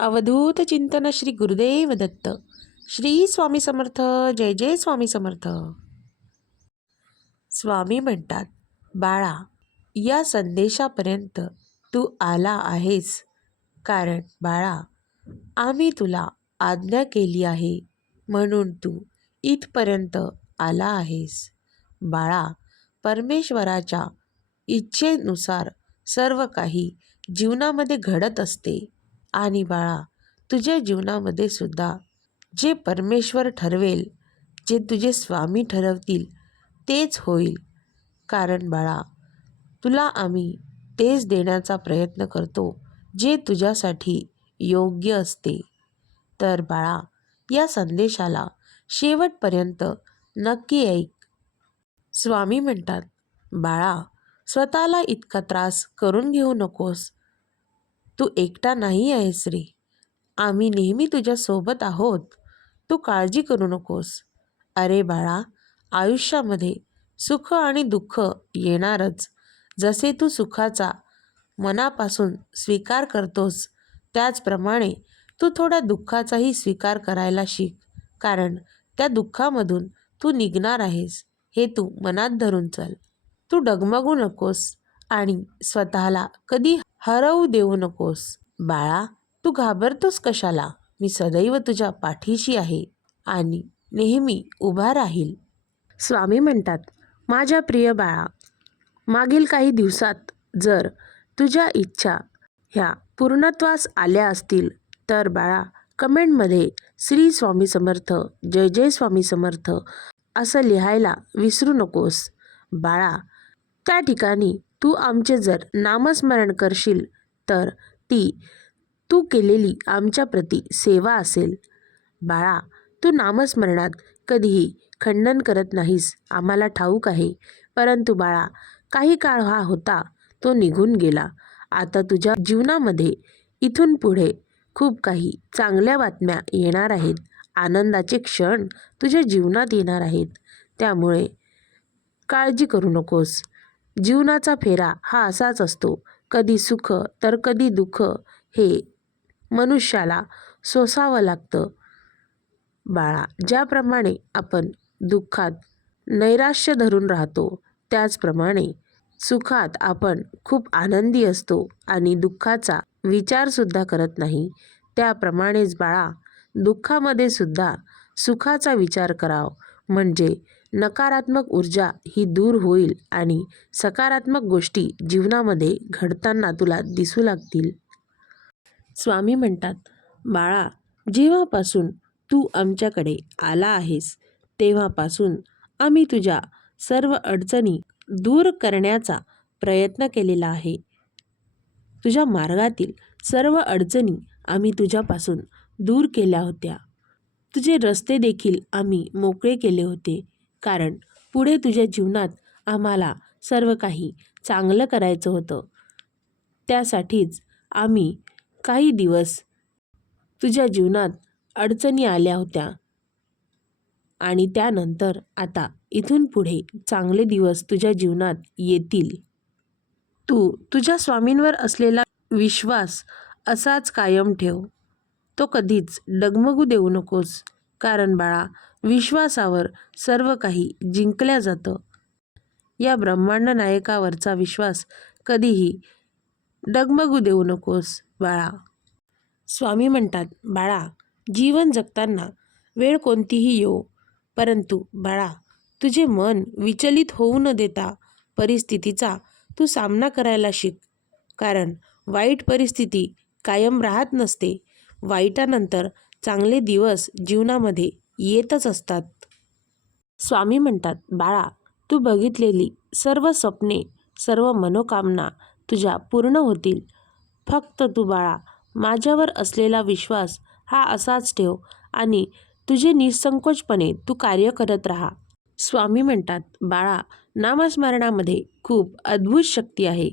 अवधूत चिंतन श्री गुरुदेव दत्त. श्री स्वामी समर्थ. जय जय स्वामी समर्थ. स्वामी म्हणतात, बाळा, या संदेशापर्यंत तू आला आहेस कारण बाळा, आम्ही तुला आज्ञा केली आहे म्हणून तू इथपर्यंत आला आहेस. बाळा, परमेश्वराच्या इच्छेनुसार सर्व काही जीवनामध्ये घडत असते आणि बाळा, तुझ्या जीवनामध्ये सुद्धा जे परमेश्वर ठरवेल, जे तुझे स्वामी ठरवतील तेच होईल. कारण बाळा, तुला आम्ही तेच देण्याचा प्रयत्न करतो जे तुझ्यासाठी योग्य असते. तर बाळा, या संदेशाला शेवटपर्यंत नक्की ऐक. स्वामी म्हणतात, बाळा, स्वतःला इतका त्रास करून घेऊ नकोस. तू एकटा नाही आहेस रे. आम्ही नेहमी तुझ्या सोबत आहोत. तू काळजी करू नकोस. अरे बाळा, आयुष्यामध्ये सुख आणि दुःख येणारच. जसे तू सुखाचा मनापासून स्वीकार करतोस, त्याचप्रमाणे तू थोड्या दुःखाचाही स्वीकार करायला शिक. कारण त्या दुःखामधून तू निघणार आहेस हे तू मनात धरून चल. तू डगमगू नकोस आणि स्वतःला कधी हरवू देऊ नकोस. बाळा, तू घाबरतोस कशाला? मी सदैव तुझ्या पाठीशी आहे आणि नेहमी उभा राहील. स्वामी म्हणतात, माझ्या प्रिय बाळा, मागील काही दिवसात जर तुझ्या इच्छा ह्या पूर्णत्वास आल्या असतील तर बाळा, कमेंटमध्ये श्री स्वामी समर्थ, जय जय स्वामी समर्थ असं लिहायला विसरू नकोस. बाळा, त्या ठिकाणी तू आमचे जर नामस्मरण करशील तर ती तू केलेली आमच्या प्रती सेवा असेल. बाळा, तू नामस्मरणात कधीही खंडन करत नाहीस, आम्हाला ठाऊक आहे. परंतु बाळा, काही काळ हा होता तो निघून गेला. आता तुझ्या जीवनामध्ये इथून पुढे खूप काही चांगल्या बातम्या येणार आहेत. आनंदाचे क्षण तुझ्या जीवनात येणार आहेत. त्यामुळे काळजी करू नकोस. जीवनाचा फेरा हा असाच असतो. कधी सुख तर कधी दुःख हे मनुष्याला सोसावं लागतं. बाळा, ज्याप्रमाणे आपण दुःखात नैराश्य धरून राहतो, त्याचप्रमाणे सुखात आपण खूप आनंदी असतो आणि दुःखाचा विचारसुद्धा करत नाही. त्याप्रमाणेच बाळा, दुःखामध्ये सुद्धा सुखाचा विचार करावा. म्हणजे नकारात्मक ऊर्जा ही दूर होईल आणि सकारात्मक गोष्टी जीवनामध्ये घडताना तुला दिसू लागतील. स्वामी म्हणतात, बाळा, जेव्हापासून तू आमच्याकडे आला आहेस तेव्हापासून आम्ही तुझ्या सर्व अडचणी दूर करण्याचा प्रयत्न केलेला आहे. तुझ्या मार्गातील सर्व अडचणी आम्ही तुझ्यापासून दूर केल्या होत्या. तुझे रस्ते देखील आम्ही मोकळे केले होते. कारण पुढे तुझ्या जीवनात आम्हाला सर्व काही चांगलं करायचं होतं. त्यासाठीच आम्ही काही दिवस तुझ्या जीवनात अडचणी आल्या होत्या आणि त्यानंतर आता इथून पुढे चांगले दिवस तुझ्या जीवनात येतील. तू तुझ्या स्वामींवर असलेला विश्वास असाच कायम ठेव. तो कधीच डगमगू देऊ नकोस. कारण बाळा, विश्वासावर सर्व काही जिंकल्या जातं. या ब्रह्मांड नायकावरचा विश्वास कधीही डगमगू देऊ नकोस बाळा. स्वामी म्हणतात, बाळा, जीवन जगताना वेळ कोणतीही येवो, परंतु बाळा, तुझे मन विचलित होऊ न देता परिस्थितीचा तू सामना करायला शिक. कारण वाईट परिस्थिती कायम राहत नसते. वाईटानंतर चांगले दिवस जीवनामध्ये येतच असतात. स्वामी म्हणतात, बाळा, तू बघितलेली सर्व स्वप्ने, सर्व मनोकामना तुझ्या पूर्ण होतील. फक्त तू बाळा, माझ्यावर असलेला विश्वास हा असाच ठेव आणि तुझे निसंकोचपणे तू कार्य करत राहा. स्वामी म्हणतात, बाळा, नामस्मरणामध्ये खूप अद्भुत शक्ती आहे.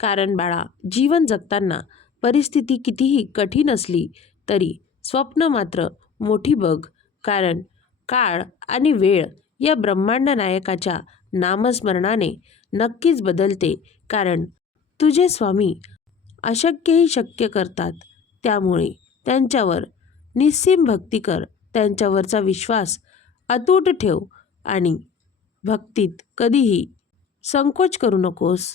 कारण बाळा, जीवन जगताना परिस्थिती कितीही कठीण असली तरी स्वप्न मात्र मोठी बघ. कारण काळ आणि वेळ या ब्रह्मांड नायकाच्या नामस्मरणाने नक्कीच बदलते. कारण तुझे स्वामी अशक्यही शक्य करतात. त्यामुळे त्यांच्यावर निस्सीम भक्ती कर. त्यांच्यावरचा विश्वास अतूट ठेव आणि भक्तीत कधीही संकोच करू नकोस.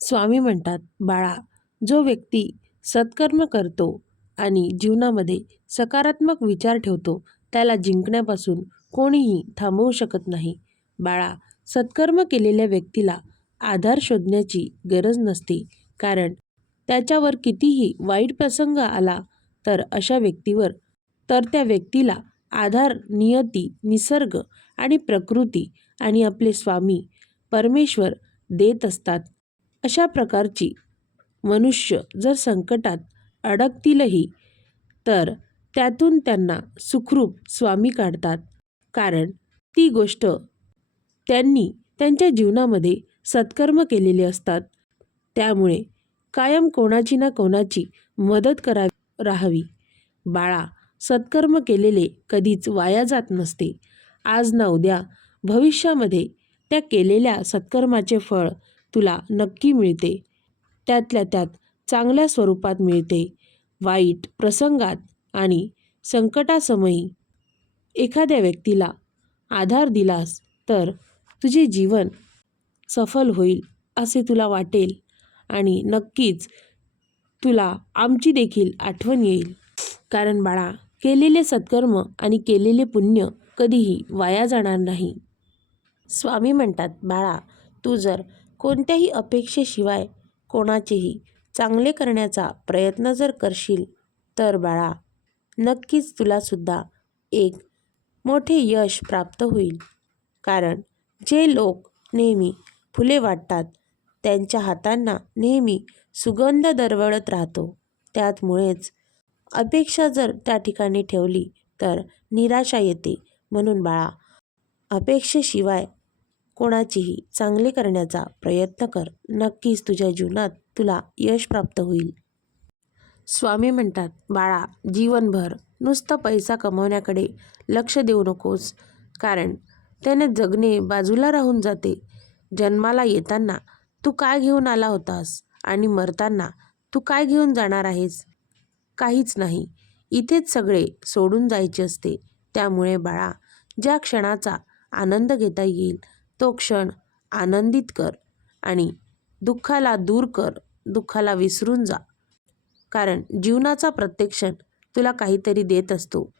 स्वामी म्हणतात, बाळा, जो व्यक्ती सत्कर्म करतो आणि जीवनामध्ये सकारात्मक विचार ठेवतो त्याला जिंकण्यापासून कोणीही थांबवू शकत नाही. बाळा, सत्कर्म केलेल्या व्यक्तीला आधार शोधण्याची गरज नसते, कारण त्याच्यावर कितीही वाईट प्रसंग आला तर त्या व्यक्तीला आधार नियती, निसर्ग आणि प्रकृती आणि आपले स्वामी परमेश्वर देत असतात. अशा प्रकारची मनुष्य जर संकटात अडकतीलही तर त्यातून त्यांना सुखरूप स्वामी काढतात, कारण ती गोष्ट त्यांनी त्यांच्या जीवनामध्ये सत्कर्म केलेले असतात. त्यामुळे कायम कोणाची ना कोणाची मदत राहावी. बाळा, सत्कर्म केलेले कधीच वाया जात नसते. आज ना उद्या भविष्यामध्ये त्या केलेल्या सत्कर्माचे फळ तुला नक्की मिळते. त्यातल्या त्यात चांगल्या स्वरूपात मिळते. वाईट प्रसंगात आणि संकटासमयी एखाद्या व्यक्तीला आधार दिलास तर तुझे जीवन सफल होईल असे तुला वाटेल आणि नक्कीच तुला आमची देखील आठवण येईल. कारण बाळा, केलेले सत्कर्म आणि केलेले पुण्य कधीही वाया जाणार नाही. स्वामी म्हणतात, बाळा, तू जर कोणत्याही अपेक्षेशिवाय कोणाचेही चांगले करण्याचा प्रयत्न जर करशील तर बाळा, नक्कीच तुलासुद्धा एक मोठे यश प्राप्त होईल. कारण जे लोक नेहमी फुले वाटतात त्यांच्या हातांना नेहमी सुगंध दरवळत राहतो. त्यामुळेच अपेक्षा जर त्या ठिकाणी ठेवली तर निराशा येते. म्हणून बाळा, अपेक्षेशिवाय कोणाचेही चांगले करण्याचा प्रयत्न कर. नक्कीच तुझ्या जीवनात तुला यश प्राप्त होईल. स्वामी म्हणतात, बाळा, जीवनभर नुसतं पैसा कमवण्याकडे लक्ष देऊ नकोस, कारण त्याने जगणे बाजूला राहून जाते. जन्माला येताना तू काय घेऊन आला होतास आणि मरताना तू काय घेऊन जाणार आहेस? काहीच नाही. इथेच सगळे सोडून जायचे असते. त्यामुळे बाळा, ज्या क्षणाचा आनंद घेता येईल तो क्षण आनंदित कर आणि दुःखाला दूर कर, दुःखाला विसरून जा. कारण जीवनाचा प्रत्येक क्षण तुला काहीतरी देत असतो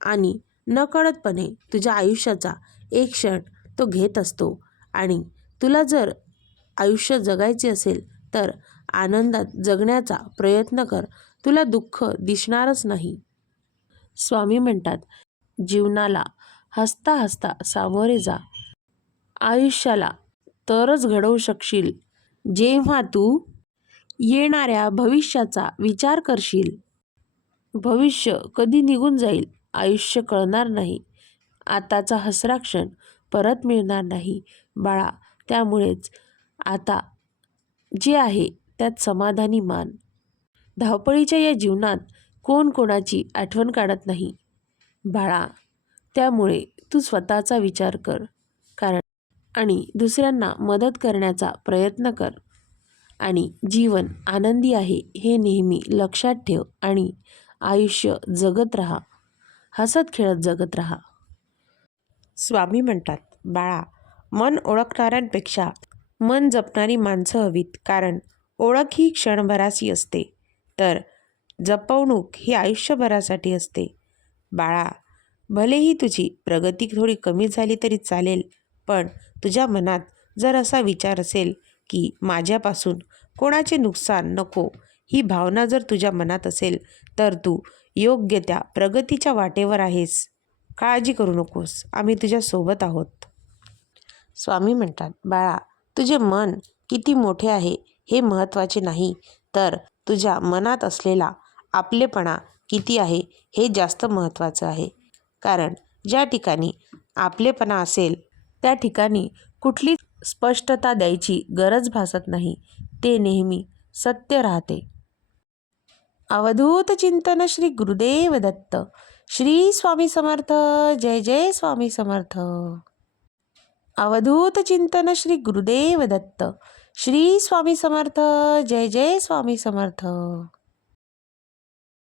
आणि नकळतपणे तुझ्या आयुष्याचा एक क्षण तो घेत असतो. आणि तुला जर आयुष्य जगायचे असेल तर आनंदात जगण्याचा प्रयत्न कर. तुला दुःख दिसणारच नाही. स्वामी म्हणतात, जीवनाला हसता हसता सामोरे जा. आयुष्याला तरच घडवू शकशील जेव्हा तू येणाऱ्या भविष्याचा विचार करशील. भविष्य कधी निघून जाईल आयुष्य कळणार नाही. आताचा हसरा क्षण परत मिळणार नाही बाळा. त्यामुळेच आता जे आहे त्यात समाधानी मान. धावपळीच्या या जीवनात कोण कोणाची आठवण काढत नाही बाळा. त्यामुळे तू स्वतःचा विचार कर आणि दुसऱ्यांना मदत करण्याचा प्रयत्न कर आणि जीवन आनंदी आहे हे नेहमी लक्षात ठेव आणि आयुष्य जगत राहा, हसत खेळत जगत राहा. स्वामी म्हणतात, बाळा, मन ओळखणाऱ्यांपेक्षा मन जपणारी माणसं हवीत. कारण ओळख ही क्षणभराची असते तर जपवणूक ही आयुष्यभरासाठी असते. बाळा, भलेही तुझी प्रगती थोडी कमी झाली तरी चालेल, पण तुझ्या मनात जर असा विचार असेल की माझ्यापासून कोणाचे नुकसान नको, ही भावना जर तुझ्या मनात असेल तर तू योग्य त्या प्रगतीच्या वाटेवर आहेस. काळजी करू नकोस, आम्ही तुझ्या सोबत आहोत. स्वामी म्हणतात, बाळा, तुझे मन किती मोठे आहे हे महत्त्वाचे नाही, तर तुझ्या मनात असलेला आपलेपणा किती आहे हे जास्त महत्त्वाचं आहे. कारण ज्या ठिकाणी आपलेपणा असेल त्या ठिकाणी कुठली स्पष्टता द्यायची गरज भासत नाही. ते नेहमी सत्य राहते. अवधूत चिंतन श्री गुरुदेव दत्त. श्री स्वामी समर्थ. जय जय स्वामी समर्थ. अवधूत चिंतन श्री गुरुदेव दत्त. श्री स्वामी समर्थ. जय जय स्वामी समर्थ.